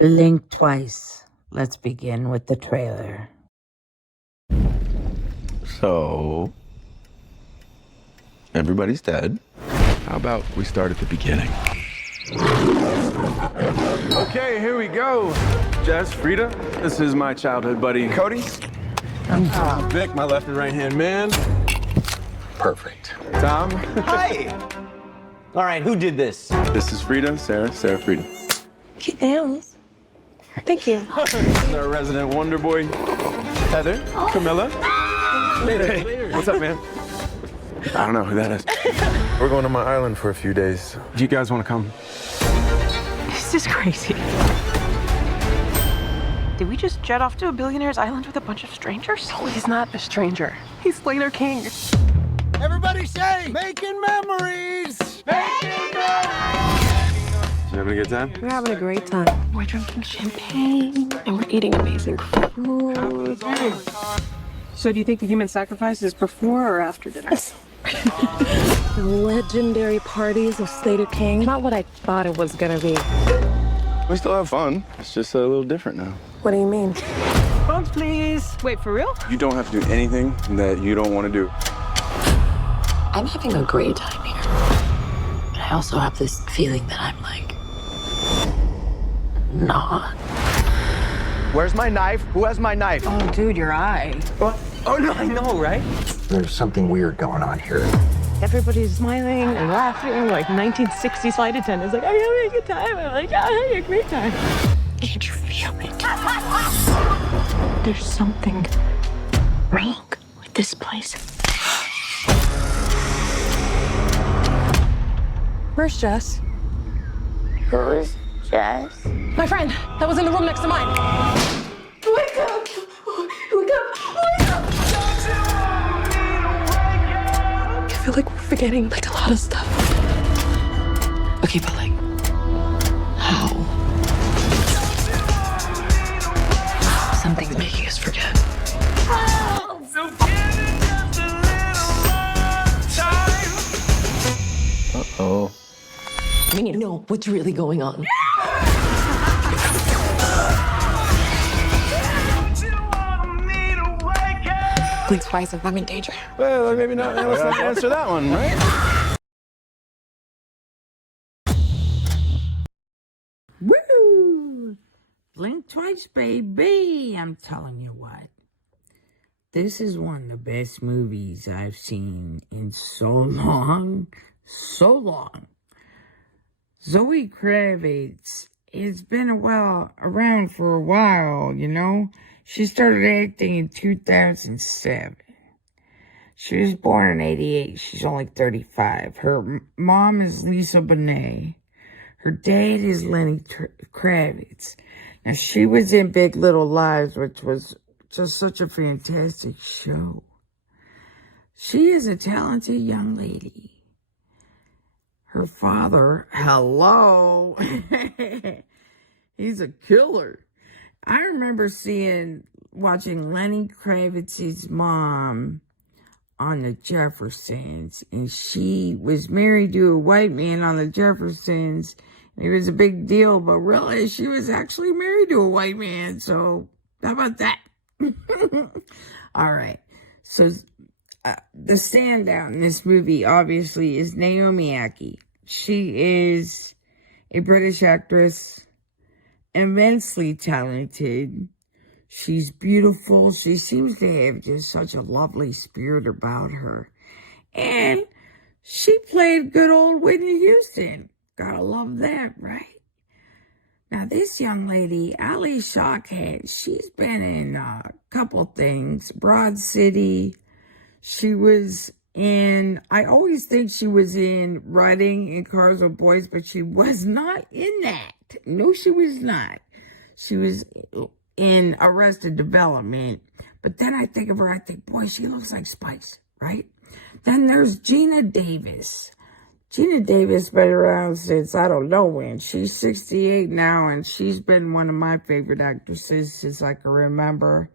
Blink twice. Let's begin with the trailer. So, everybody's dead. How about we start at the beginning? Okay, here we go. Jess, Frida, this is my childhood buddy, Cody. Vic, my left and right hand man. Perfect. Tom. Hi! All right, who did this? This is Frida, Sarah, Frida. Cute nails. Thank you. This is our resident wonder boy, Heather, Camilla. Later. What's up, man? I don't know who that is. We're going to my island for a few days. Do you guys want to come? This is crazy. Did we just jet off to a billionaire's island with a bunch of strangers? No, he's not a stranger. He's Slater King. Everybody say, making memories! Making memories! You having a good time? We're having a great time. We're drinking champagne and we're eating amazing food. So do you think the human sacrifice is before or after dinner? The legendary parties of Slater King. Not what I thought it was gonna be. We still have fun. It's just a little different now. What do you mean? Phones, please. Wait, for real? You don't have to do anything that you don't want to do. I'm having a great time here. But I also have this feeling that I'm like, not. Where's my knife? Who has my knife? Oh, dude, your eye. What? Oh, no, I know, right? There's something weird going on here. Everybody's smiling and laughing like 1960s flight attendants. Like, I'm having a good time. I'm like, I'm having a great time. Can't you feel it? There's something wrong with this place. Where's Jess? Who's Jess? My friend that was in the room next to mine. Wake up! Wake up! Wake up! I feel like we're forgetting like a lot of stuff. Okay, but like, how? Something's making us forget. Uh-oh. We need to know what's really going on. Blink twice if I'm in danger. Well, maybe not. Let's not answer that one, right? Woo! Blink twice, baby. I'm telling you what. This is one of the best movies I've seen in so long. So long. Zoe Kravitz has been around for a while, you know. She started acting in 2007. She was born in 88. She's only 35. Her mom is Lisa Bonet. Her dad is Lenny Kravitz. Now, she was in Big Little Lies, which was just such a fantastic show. She is a talented young lady. Her father, hello, he's a killer. I remember watching Lenny Kravitz's mom on the Jeffersons, and she was married to a white man on the Jeffersons. It was a big deal, but really, she was actually married to a white man, so how about that? All right, so the standout in this movie, obviously, is Naomi Ackie. She is a British actress, immensely talented. She's beautiful. She seems to have just such a lovely spirit about her. And she played good old Whitney Houston. Gotta love that, right? Now, this young lady, Ali Shockhead, she's been in a couple things. Broad City. She was in, I always think she was in Riding in Cars with Boys, but she was not in that. No, she was not. She was in Arrested Development. But then I think of her, I think, boy, she looks like Spice, right? Then there's Gina Davis. Gina Davis been around since I don't know when. She's 68 now, and she's been one of my favorite actresses since I can remember.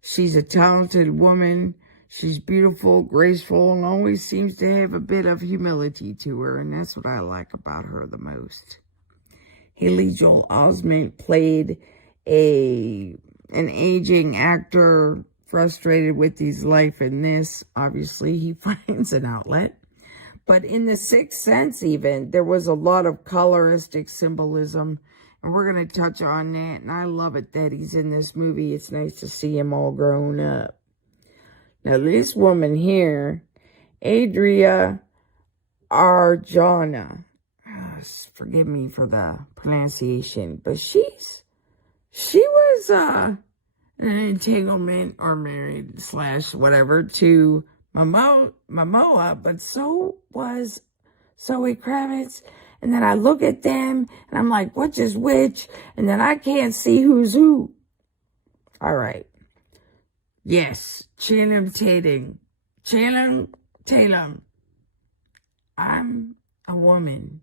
She's a talented woman. She's beautiful, graceful, and always seems to have a bit of humility to her, and that's what I like about her the most. Haley Joel Osment played an aging actor frustrated with his life in this. Obviously, he finds an outlet. But in The Sixth Sense even, there was a lot of coloristic symbolism. And we're going to touch on that. And I love it that he's in this movie. It's nice to see him all grown up. Now, this woman here, Adria Arjona, forgive me for the pronunciation, but she was an entanglement or married / whatever to Momoa, but so was Zoe Kravitz. And then I look at them and I'm like, which is which? And then I can't see who's who. All right. Yes, Channing Tatum. I'm a woman,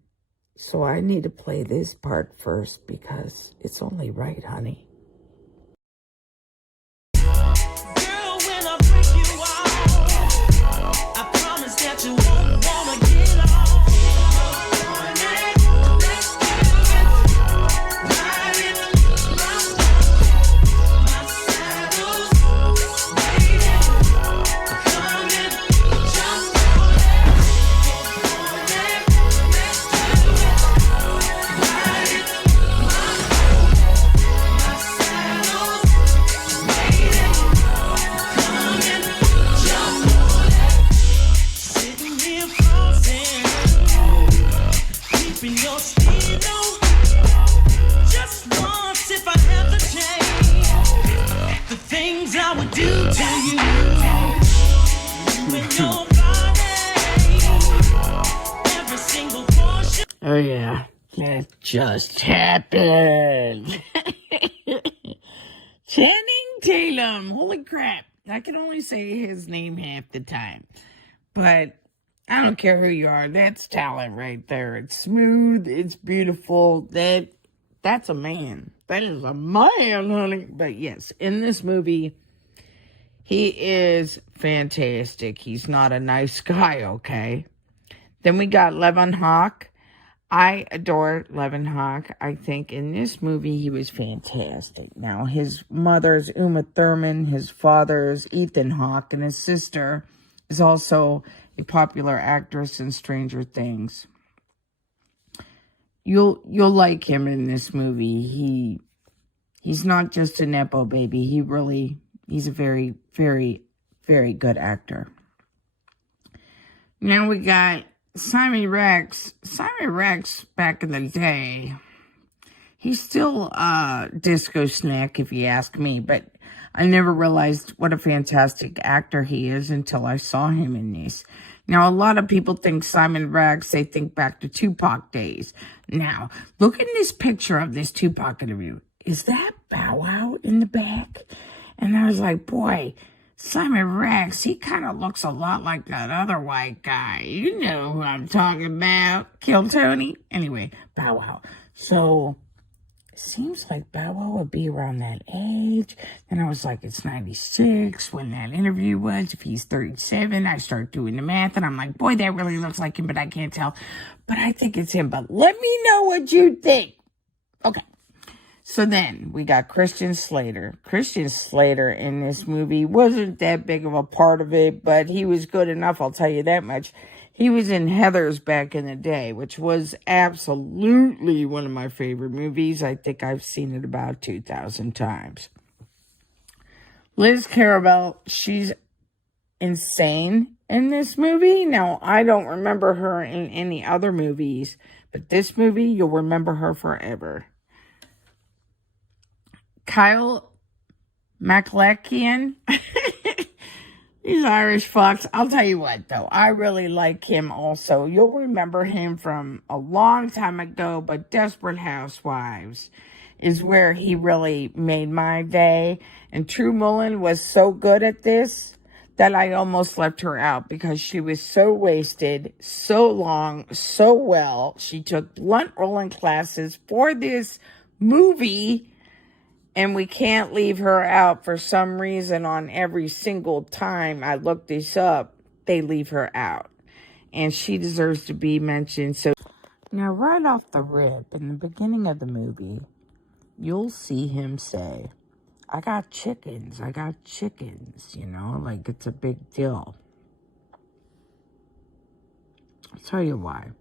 so I need to play this part first because it's only right, honey. Girl, when I break you off, I promise that you won't wanna get off. Let's do it. Ride it, my saddle's waiting. Come and jump on it. Let's do it. Ride it, my saddle's waiting. Come and jump on it. Sitting here frozen, keeping your skin on. Just once, if I had the chance, the things I would do to you. You and your body, every single portion. Oh, yeah. That just happened. Channing Tatum. Holy crap. I can only say his name half the time. But I don't care who you are. That's talent right there. It's smooth. It's beautiful. That's a man. That is a man, honey. But yes, in this movie, he is fantastic. He's not a nice guy, okay? Then we got Levin Hawk. I adore Levin Hawk. I think in this movie he was fantastic. Now, his mother's Uma Thurman, his father's Ethan Hawke, and his sister is also a popular actress in Stranger Things. You'll like him in this movie. He's not just a nepo baby. He's a very, very, very good actor. Now we got Simon Rex. Simon Rex, back in the day, he's still a disco snack if you ask me, but I never realized what a fantastic actor he is until I saw him in this. Now, a lot of people think Simon Rex, they think back to Tupac days. Now, look at this picture of this Tupac interview. Is that Bow Wow in the back? And I was like, boy, Simon Rex, he kind of looks a lot like that other white guy. You know who I'm talking about. Kill Tony. Anyway, Bow Wow. So, seems like Bow Wow would be around that age. Then I was like, it's 96 when that interview was. If he's 37, I start doing the math. And I'm like, boy, that really looks like him, but I can't tell. But I think it's him. But let me know what you think. Okay. So then we got Christian Slater. Christian Slater in this movie wasn't that big of a part of it, but he was good enough, I'll tell you that much. He was in Heathers back in the day, which was absolutely one of my favorite movies. I think I've seen it about 2,000 times. Liz Carabell, she's insane in this movie. Now, I don't remember her in any other movies, but this movie, you'll remember her forever. Kyle MacLachlan. He's Irish fucks. I'll tell you what, though. I really like him also. You'll remember him from a long time ago, but Desperate Housewives is where he really made my day. And True Mullen was so good at this that I almost left her out because she was so wasted, so long, so well. She took blunt rolling classes for this movie, and we can't leave her out for some reason. On every single time I look this up, they leave her out. And she deserves to be mentioned. So Now, right off the rip, in the beginning of the movie, you'll see him say, I got chickens, you know, like it's a big deal. I'll tell you why.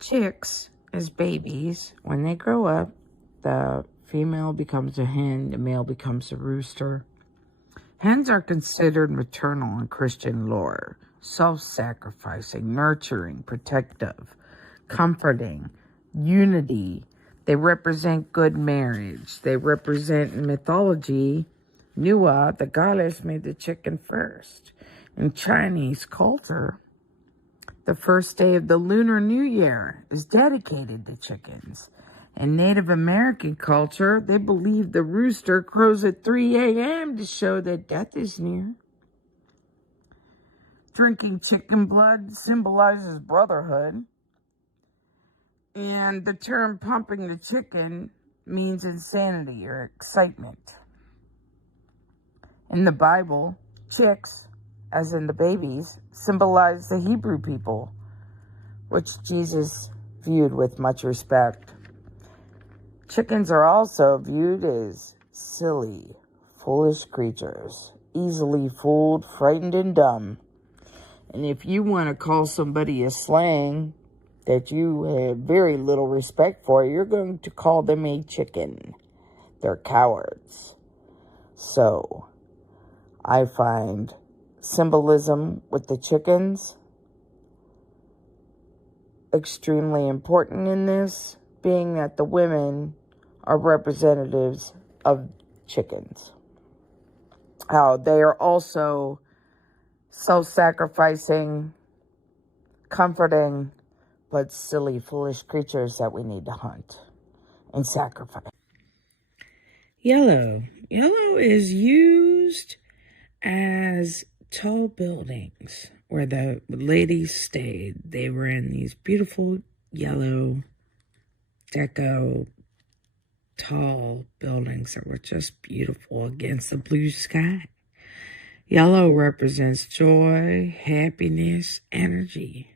Chicks, as babies, when they grow up, the female becomes a hen, the male becomes a rooster. Hens are considered maternal in Christian lore, self-sacrificing, nurturing, protective, comforting, unity. They represent good marriage. They represent, in mythology, Nua, the goddess, made the chicken first. In Chinese culture, the first day of the Lunar New Year is dedicated to chickens. In Native American culture, they believe the rooster crows at 3 a.m. to show that death is near. Drinking chicken blood symbolizes brotherhood. And the term pumping the chicken means insanity or excitement. In the Bible, chicks, as in the babies, symbolize the Hebrew people, which Jesus viewed with much respect. Chickens are also viewed as silly, foolish creatures, easily fooled, frightened, and dumb. And if you want to call somebody a slang that you have very little respect for, you're going to call them a chicken. They're cowards. So, I find symbolism with the chickens extremely important in this, being that the women are representatives of chickens. How they are also self-sacrificing, comforting, but silly, foolish creatures that we need to hunt and sacrifice. Yellow. Yellow is used as tall buildings where the ladies stayed. They were in these beautiful yellow deco tall buildings that were just beautiful against the blue sky. Yellow represents joy, happiness, energy,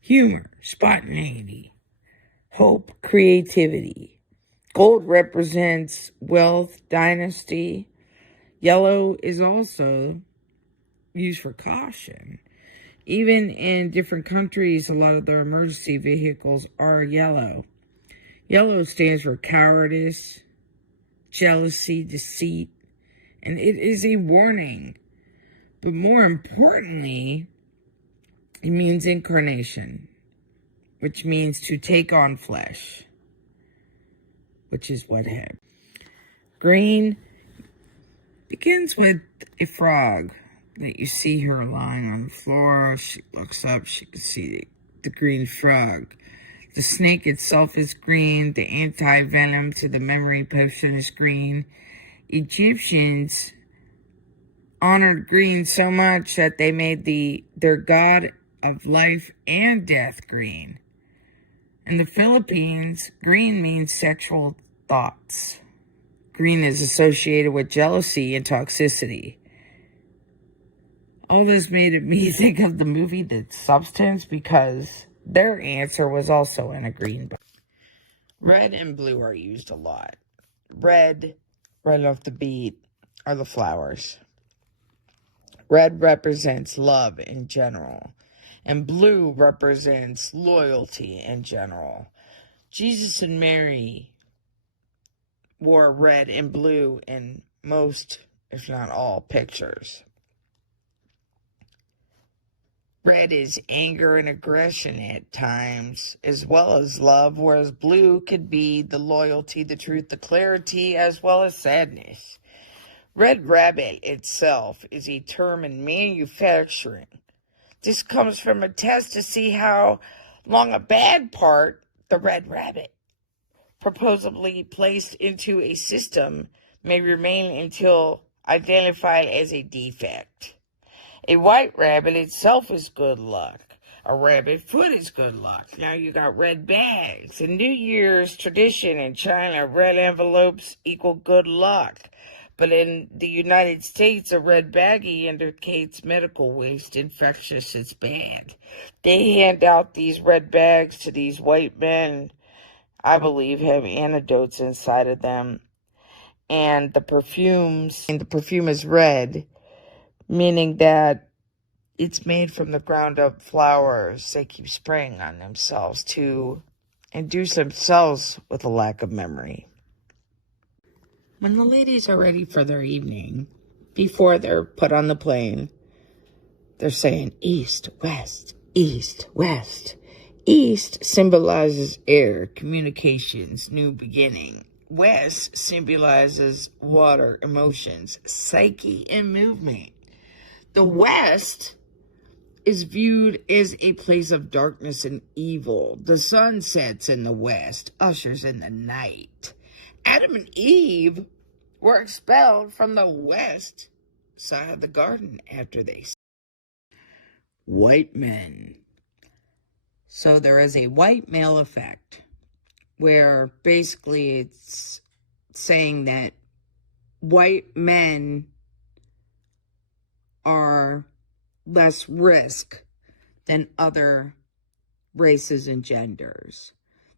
humor, spontaneity, hope, creativity. Gold represents wealth, dynasty. Yellow is also used for caution. Even in different countries, a lot of their emergency vehicles are yellow. Yellow stands for cowardice, jealousy, deceit, and it is a warning. But more importantly, it means incarnation, which means to take on flesh, which is what happened. Green begins with a frog that you see her lying on the floor. She looks up, she can see the green frog. The snake itself is green. The anti-venom to the memory potion is green. Egyptians honored green so much that they made their god of life and death green. In the Philippines, green means sexual thoughts. Green is associated with jealousy and toxicity. All this made me think of the movie The Substance because their answer was also in a green box. Red and blue are used a lot. Red, right off the beat, are the flowers. Red represents love in general, and blue represents loyalty in general. Jesus and Mary wore red and blue in most, if not all, pictures. Red is anger and aggression at times, as well as love, whereas blue could be the loyalty, the truth, the clarity, as well as sadness. Red rabbit itself is a term in manufacturing. This comes from a test to see how long a bad part, the red rabbit, proposably placed into a system, may remain until identified as a defect. A white rabbit itself is good luck. A rabbit foot is good luck. Now you got red bags. In New Year's tradition in China, red envelopes equal good luck. But in the United States, a red baggie indicates medical waste. Infectious is bad. They hand out these red bags to these white men, I believe, have antidotes inside of them. And the perfume is red, meaning that it's made from the ground up flowers they keep spraying on themselves to induce themselves with a lack of memory. When the ladies are ready for their evening, before they're put on the plane, they're saying east, west, east, west. East symbolizes air, communications, new beginning. West symbolizes water, emotions, psyche, and movement. The West is viewed as a place of darkness and evil. The sun sets in the west, ushers in the night. Adam and Eve were expelled from the west side of the garden after they white men. So there is a white male effect where basically it's saying that white men are less risk than other races and genders.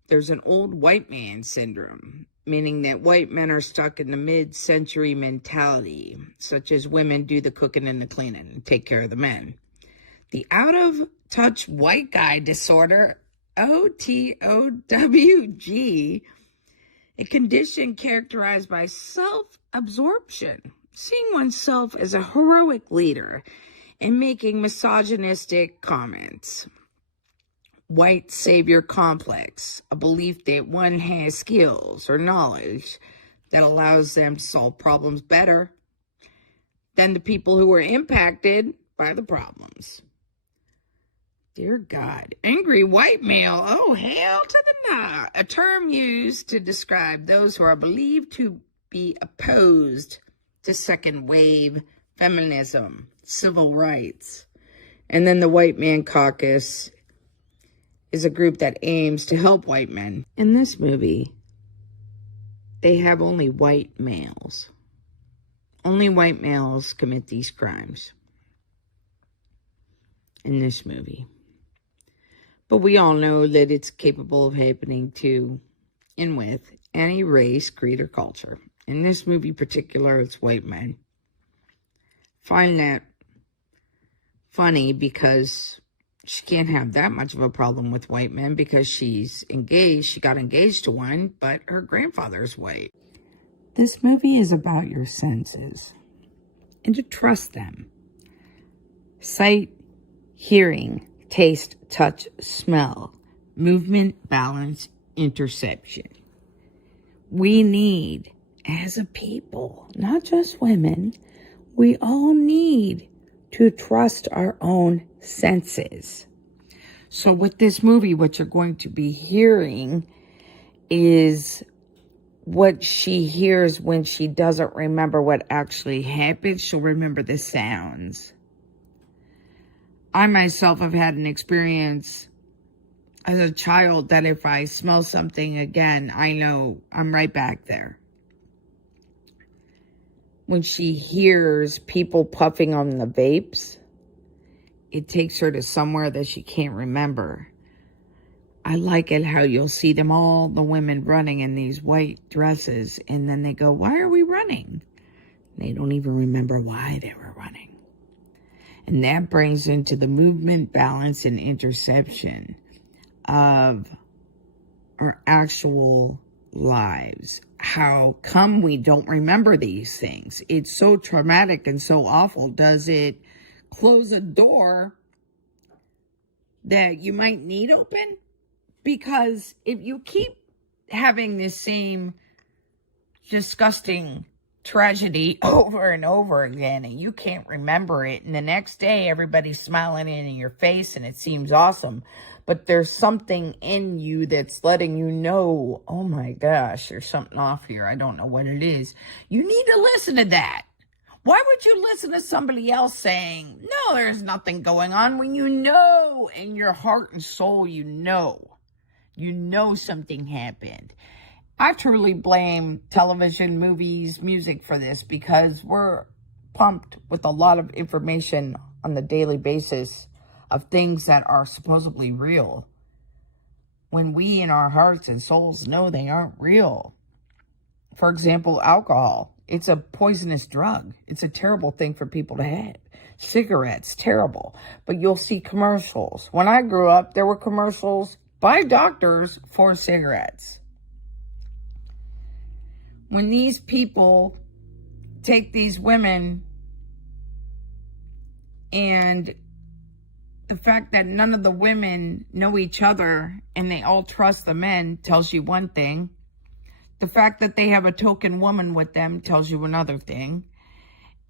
There's an old white man syndrome, meaning that white men are stuck in the mid-century mentality, such as women do the cooking and the cleaning and take care of the men. The out-of-touch white guy disorder, OTOWG, a condition characterized by self-absorption, seeing oneself as a heroic leader and making misogynistic comments. White savior complex, a belief that one has skills or knowledge that allows them to solve problems better than the people who were impacted by the problems. Dear God, angry white male, oh hell to the nah, a term used to describe those who are believed to be opposed to second wave feminism, civil rights. And then the White Man Caucus is a group that aims to help white men. In this movie, they have only white males. Only white males commit these crimes in this movie. But we all know that it's capable of happening to and with any race, creed, or culture. In this movie in particular, it's white men. Find that funny because she can't have that much of a problem with white men because she's engaged. She got engaged to one, but her grandfather's white. This movie is about your senses and to trust them. Sight, hearing, taste, touch, smell, movement, balance, interception. We need, as a people, not just women, we all need to trust our own senses. So with this movie, what you're going to be hearing is what she hears when she doesn't remember what actually happened. She'll remember the sounds. I myself have had an experience as a child that if I smell something again, I know I'm right back there. When she hears people puffing on the vapes, it takes her to somewhere that she can't remember. I like it how you'll see them all, the women running in these white dresses, and then they go, why are we running? They don't even remember why they were running. And that brings into the movement, balance, and interception of our actual lives. How come we don't remember these things? It's so traumatic and so awful. Does it close a door that you might need open? Because if you keep having this same disgusting tragedy over and over again and you can't remember it, and the next day everybody's smiling in your face and it seems awesome, but there's something in you that's letting you know, oh my gosh, there's something off here, I don't know what it is. You need to listen to that. Why would you listen to somebody else saying, no, there's nothing going on, when you know in your heart and soul, you know something happened? I truly blame television, movies, music for this because we're pumped with a lot of information on the daily basis of things that are supposedly real, when we in our hearts and souls know they aren't real. For example, alcohol. It's a poisonous drug. It's a terrible thing for people to have. Cigarettes, terrible. But you'll see commercials. When I grew up, there were commercials by doctors for cigarettes. When these people take these women, and the fact that none of the women know each other and they all trust the men tells you one thing. The fact that they have a token woman with them tells you another thing.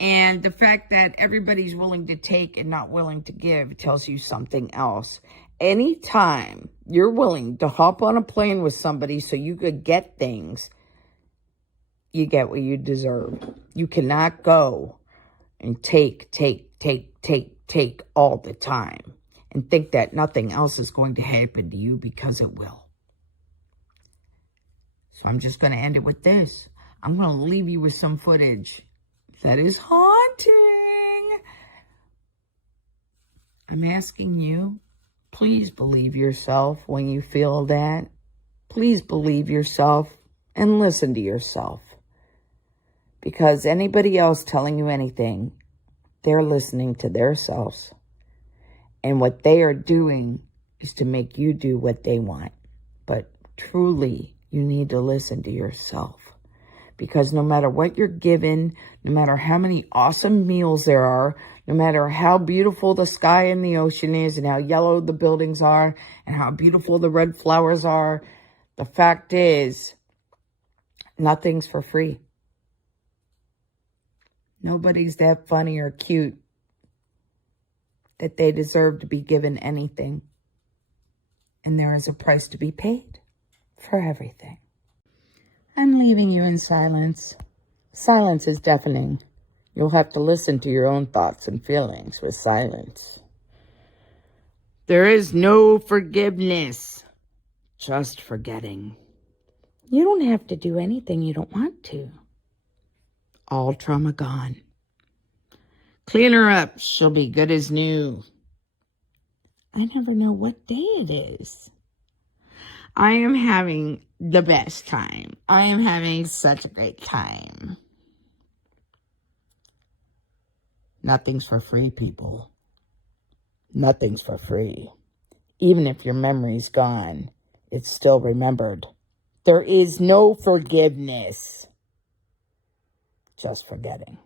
And the fact that everybody's willing to take and not willing to give tells you something else. Anytime you're willing to hop on a plane with somebody so you could get things, you get what you deserve. You cannot go and take all the time and think that nothing else is going to happen to you, because it will. So I'm just going to end it with this. I'm going to leave you with some footage that is haunting. I'm asking you, please believe yourself when you feel that. Please believe yourself and listen to yourself. Because anybody else telling you anything, they're listening to themselves. And what they are doing is to make you do what they want. But truly, you need to listen to yourself. Because no matter what you're given, no matter how many awesome meals there are, no matter how beautiful the sky and the ocean is, and how yellow the buildings are, and how beautiful the red flowers are, the fact is, nothing's for free. Nobody's that funny or cute that they deserve to be given anything. And there is a price to be paid for everything. I'm leaving you in silence. Silence is deafening. You'll have to listen to your own thoughts and feelings with silence. There is no forgiveness, just forgetting. You don't have to do anything you don't want to. All trauma gone. Clean her up. She'll be good as new. I never know what day it is. I am having the best time. I am having such a great time. Nothing's for free, people. Nothing's for free. Even if your memory's gone, it's still remembered. There is no forgiveness. Just forgetting.